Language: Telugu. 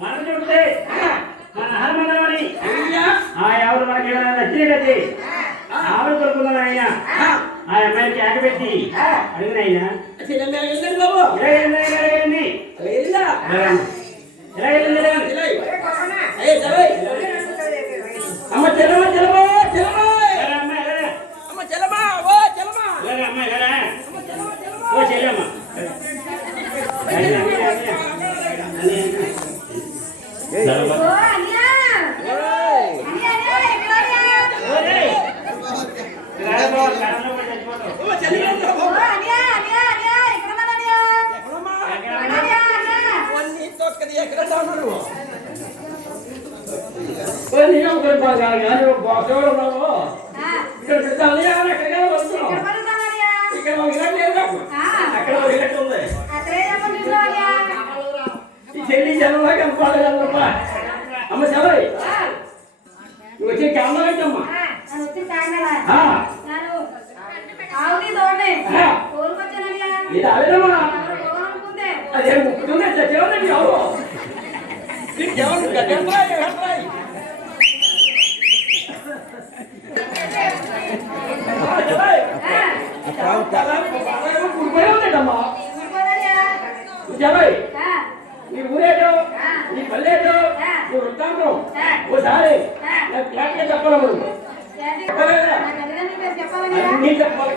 మనం చూస్తే మన హనుమంతమని ఎవరు మనకి ఏమైనా నచ్చినట్టు ఆవిడ కొడుకున్నాను ఆయన ఆ అమ్మాయికి ఆగబెట్టి అడిగిన అమ్మ చెల్లమ్మ చెల్లమ్మ చెల్లమ్మ అమ్మ చెల్లమ్మ ఓ చెల్లమ్మ అమ్మాయి కదా ఓ చెల్లమ్మ చెల్లి జనంలో కనపడగలమ్మా అమ్మ చదవై నువ్వు వచ్చే కారణం ఏంటమ్మా ఇది అవేనమ్మా అదే ముక్కుతుందే చచ్చేవాళ్ళని ఎవరు కుడిపోయేదమ్మా జవై నీ ఊరేటో నీ పల్లెటో నీ వృత్తాంతం ఓసారి నాకు క్లారిటీగా చెప్పాలి అన్నీ చెప్పాలి